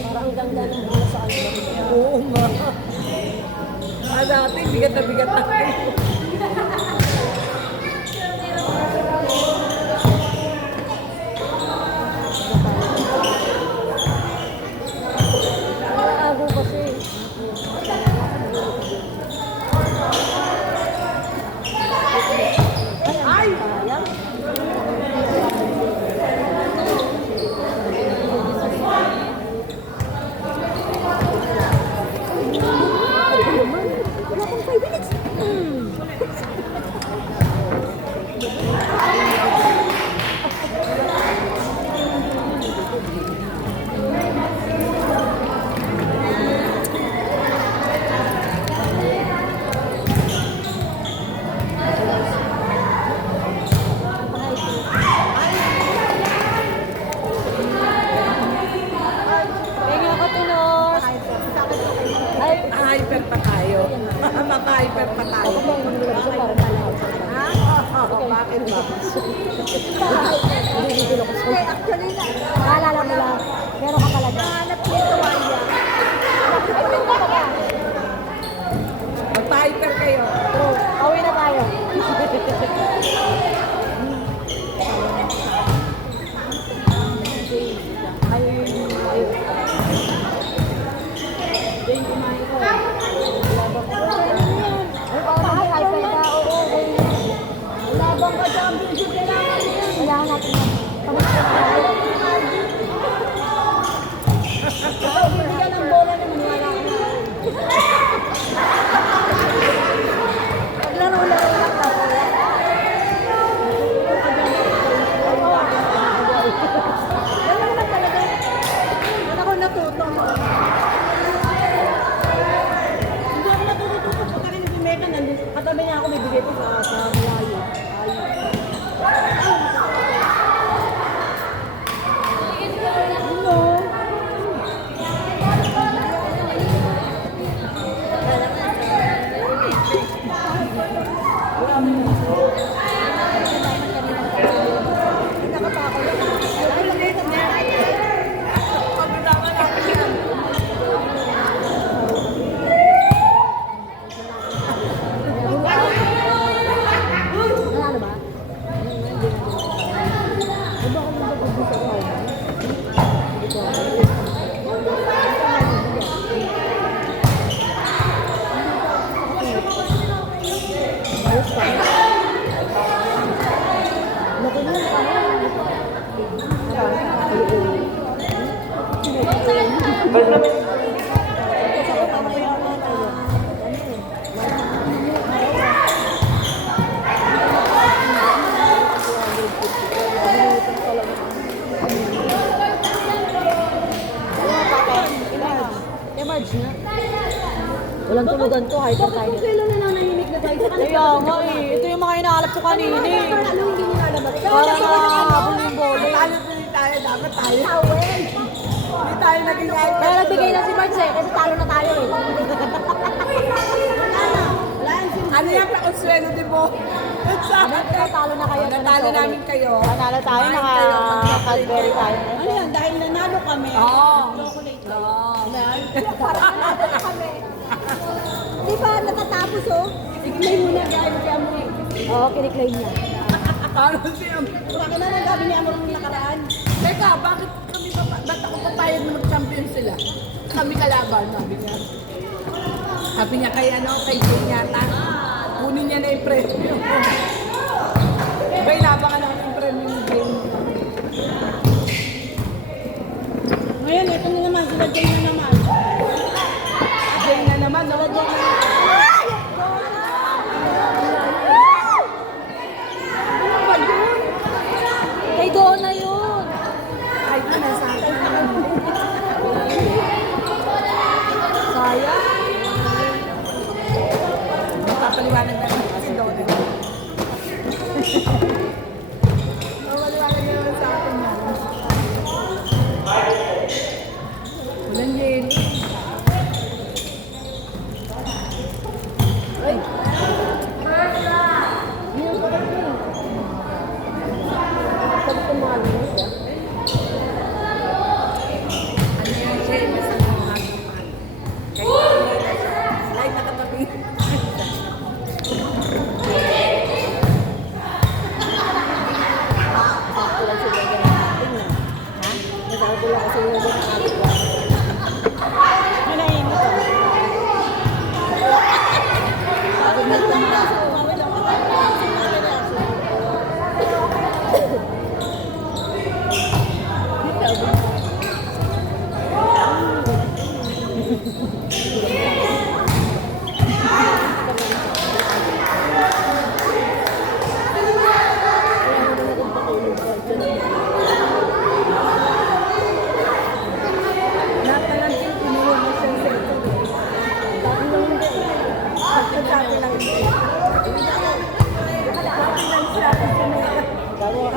Parang ang ganda ng buhay sa kanila. Oo nga. Dati, bigat na bigat tayo. Naago kasi. Ay! Sayang. Wala pang 5 minutes. Kaya ka tunos. Ay, Hyper pa tayo. Maka-hyper pa tayo. ako bang manulog ko para nalaw sa akin? Ha? Bakit ba? Hindi ko sa actually, naalala mo lang, meron ka pala dyan. Hanap ko yung tuwalya. Ay, ka pala. Magpa-hyper kayo. True. Away na tayo. Jane, kumain ko. Labang ko. Ay, parang hyper ka. Oo, labang ka dyan. Kailangan yan. Kailangan natin yan. Kamusta na tayo? Bibigyan ng bola na maniwala ka na. Paglaro-laro lang ako. Wala naman talaga. Doon ako natuto. Hindi ako natututo. Pagka rin si Meka, katabi niya ako, bibigay ko sa malayo. Ano? Pag-usapan natin yan. Nanalo ba? Ay, baka magpapagod sa Emerge na. Walang tulugan to, hyper tayo. Bakit kailan na nanahimik na tayo? Kaya nga eh. Ito yung mga inaalap ko kanina eh. Ano hindi nilalabas? Para nakahabol yung bola. Talo tuloy tayo. Dapat tayo. Hindi tayo naging hyper. Kaya nagbigay na si Marge eh, kasi talo na tayo eh. Ano yan? Pakonsuelo, di ba? Talo na kayo. Natalo namin kayo. Natalo tayo, naka-Cadbury tayo. Ano yan? Dahil nanalo kami. Oo. Chocolate. Parang nanalo na kami. Di ba natatapos oh? Ignay mo na dahil kaya mo eh. Oo, kiniklaim niya. Talo siya. Baka na lang gabi niya mo nung nakaraan. Teka, ba't ako papayag na mag-champion sila? Kami kalaban, sabi niya. Sabi niya kay Jane yata, kunin niya na yung premyo. Iba ilabangan ako ng premyo ni Jane. Ngayon, ito na naman. Sila Jane na naman. Jane na naman, no? Kay doon na yun. Ay, ito na sa akin. Sayang. Magpapaliwanag na lang kasi doon. Magpapaliwanag na naman sa akin yan. Walang Jane. Ay. Yun, pag tumalo na siya.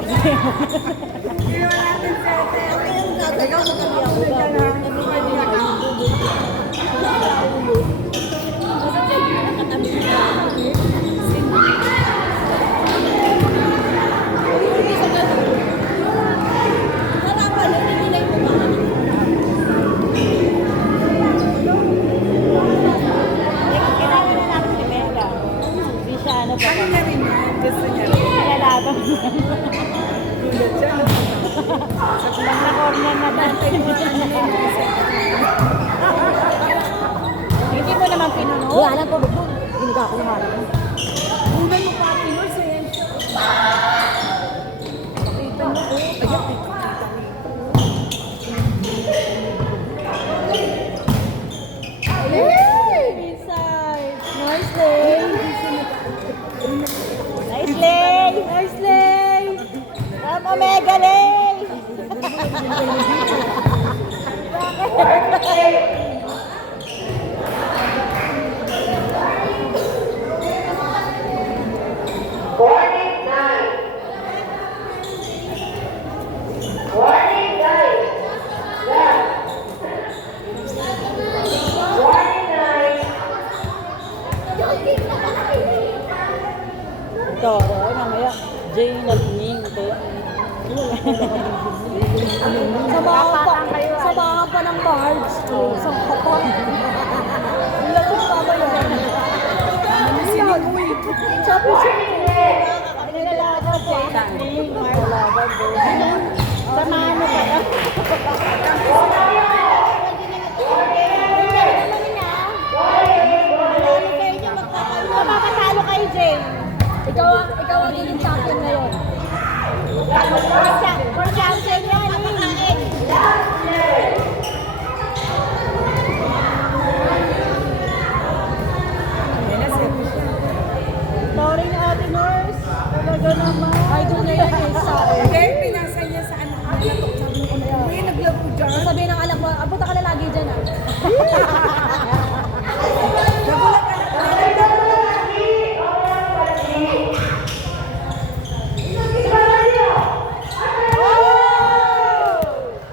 Ginawa natin sete. Ikaw sa kami ako na dyan ha. Pwede nga ka. Kailangan na natin si Mega. Hindi siya ano pa. Ano niya rin yan? Gusto niya rin. Nilalaban niya. Gulat siya. Lang na corner na dati. Hindi mo naman pinuno. Wala lang po. Giniga ko naman. Unan mo pa ati mo, Sen. Pakita mo ko. Ayan, may pakita mo. Inside. Nice lay. Nice lay. Nice lay. Come Omega lay. Toro, ay mamaya. Jane at Ning. Sabahan pa ng Marge. Isang kapal. Ilan ko pa ba yun? Championship. Nilalaban Jane at Ning. Nilalaban doon. Samahan mo ba? Mapapatalo kay Jane. Ikaw ang naging champion ngayon.